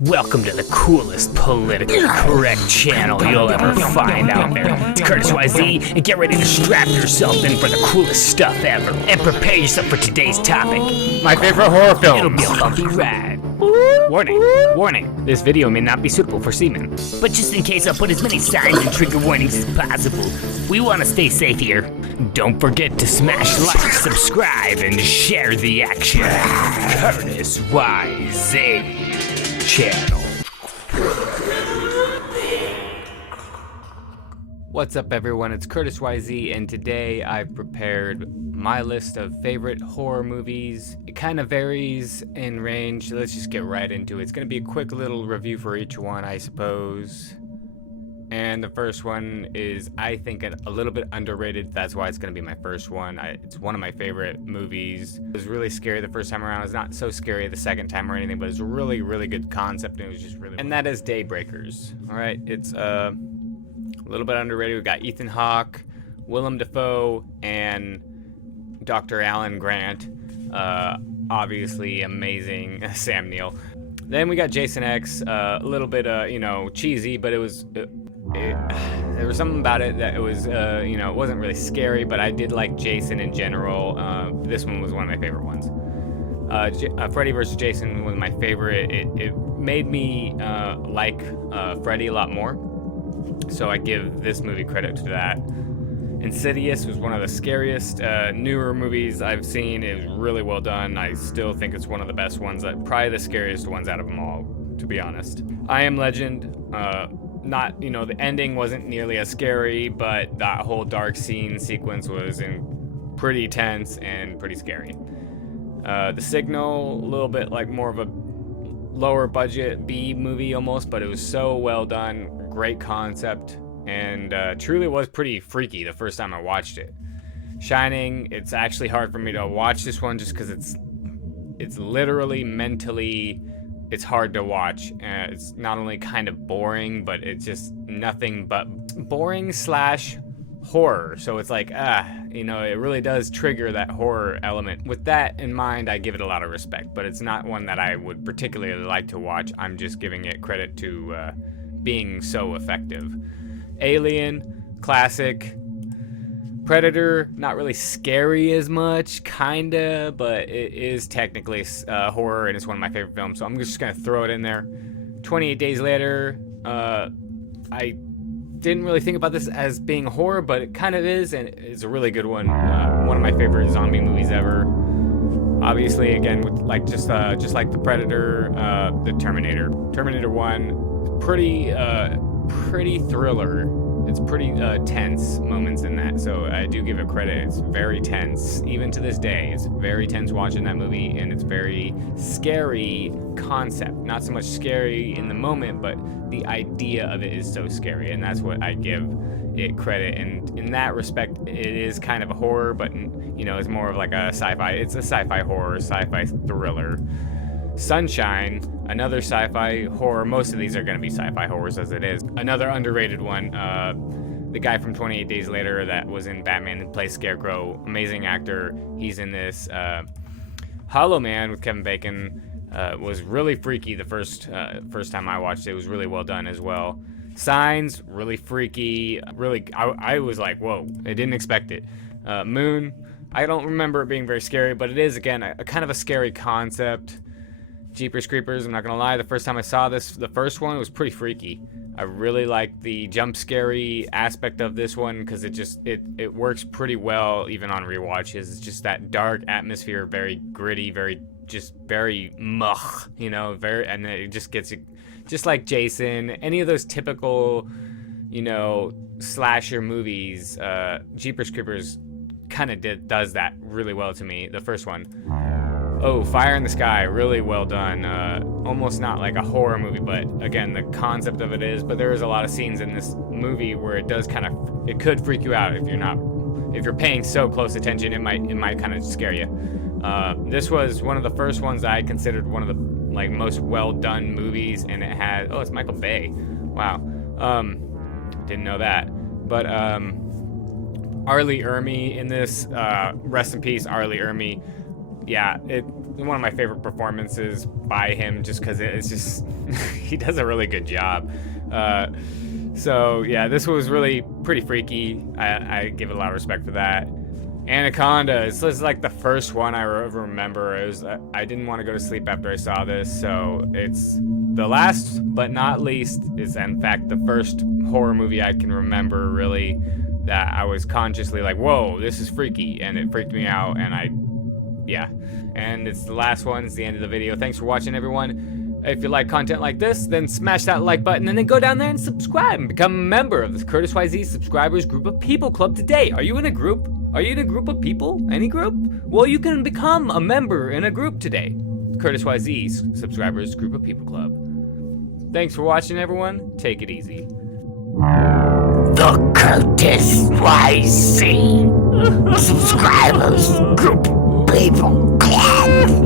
Welcome to the coolest politically correct channel you'll ever find out there. It's Curtis YZ, and get ready to strap yourself in for the coolest stuff ever. And prepare yourself for today's topic. My favorite horror film. It'll be a bumpy ride. Warning, this video may not be suitable for seamen. But just in case, I'll put as many signs and trigger warnings as possible. We want to stay safe here. Don't forget to smash like, subscribe, and share the action. Curtis YZ channel. What's up, everyone? It's Curtis YZ, and today I've prepared my list of favorite horror movies. It kind of varies in range. Let's just get right into it. It's going to be a quick little review for each one, I suppose. And the first one is, I think, a little bit underrated. That's why it's going to be my first one. It's one of my favorite movies. It was really scary the first time around. It was not so scary the second time or anything, but it's a really, really good concept, and it was just really... And that is Daybreakers. All right, it's a little bit underrated. We've got Ethan Hawke, Willem Dafoe, and Dr. Alan Grant. Obviously amazing Sam Neill. Then we got Jason X. A little bit, cheesy, but it was... there was something about it that it was, it wasn't really scary, but I did like Jason in general. This one was one of my favorite ones. Freddy vs. Jason was my favorite. It made me like Freddy a lot more, so I give this movie credit to that. Insidious was one of the scariest newer movies I've seen. It was really well done. I still think it's one of the best ones, probably the scariest ones out of them all, to be honest. I Am Legend. The ending wasn't nearly as scary, but that whole dark scene sequence was pretty tense and pretty scary. The Signal, a little bit like more of a lower budget B movie almost, but it was so well done, great concept, and truly was pretty freaky the first time I watched it. Shining, it's actually hard for me to watch this one just because it's literally mentally... It's hard to watch. It's not only kind of boring, but it's just nothing but boring / horror. So it's like, it really does trigger that horror element. With that in mind, I give it a lot of respect, but it's not one that I would particularly like to watch. I'm just giving it credit to being so effective. Alien, classic. Predator, not really scary as much, kinda, but it is technically horror, and it's one of my favorite films, so I'm just gonna throw it in there. 28 Days Later, I didn't really think about this as being horror, but it kind of is, and it's a really good one. One of my favorite zombie movies ever. Obviously, again, with just like the Predator, the Terminator. Terminator 1, pretty thriller. It's pretty tense moments in that, so I do give it credit. It's very tense, even to this day. It's very tense watching that movie, and it's very scary concept. Not so much scary in the moment, but the idea of it is so scary, and that's what I give it credit. And in that respect, it is kind of a horror, but it's more of like a sci-fi. It's a sci-fi horror, sci-fi thriller. Sunshine, another sci-fi horror. Most of these are going to be sci-fi horrors as it is. Another underrated one, the guy from 28 Days Later that was in Batman and plays Scarecrow, amazing actor. He's in this. Hollow Man with Kevin Bacon was really freaky the first time I watched it. It was really well done as well. Signs, really freaky. Really, I was like, whoa, I didn't expect it. Moon, I don't remember it being very scary, but it is, again, a kind of a scary concept. Jeepers Creepers, I'm not gonna lie, the first time I saw this, the first one, was pretty freaky. I really like the jump scary aspect of this one because it works pretty well even on rewatches. It's just that dark atmosphere, very gritty, very and it just gets you, just like Jason, any of those typical, slasher movies. Jeepers Creepers kind of does that really well to me, the first one. Oh, Fire in the Sky, really well done. Almost not like a horror movie, but again, the concept of it is. But there is a lot of scenes in this movie where it does it could freak you out if you're paying so close attention. It might kind of scare you. This was one of the first ones that I considered one of the most well done movies, and it had it's Michael Bay. Wow, didn't know that. But R. Lee Ermey in this, rest in peace, R. Lee Ermey. yeah, it's one of my favorite performances by him, just because it's just he does a really good job. So yeah, this was really pretty freaky. I give it a lot of respect for that. Anaconda. This is like the first one I remember. It was I didn't want to go to sleep after I saw this, so it's the last but not least is in fact the first horror movie I can remember really that I was consciously like, whoa, this is freaky, and it freaked me out, and yeah. And it's the last one. It's the end of the video. Thanks for watching, everyone. If you like content like this, then smash that like button and then go down there and subscribe and become a member of the Curtis YZ Subscribers Group of People Club today. Are you in a group? Are you in a group of people? Any group? Well, you can become a member in a group today. Curtis YZ Subscribers Group of People Club. Thanks for watching, everyone. Take it easy. The Curtis YZ Subscribers Group People Club.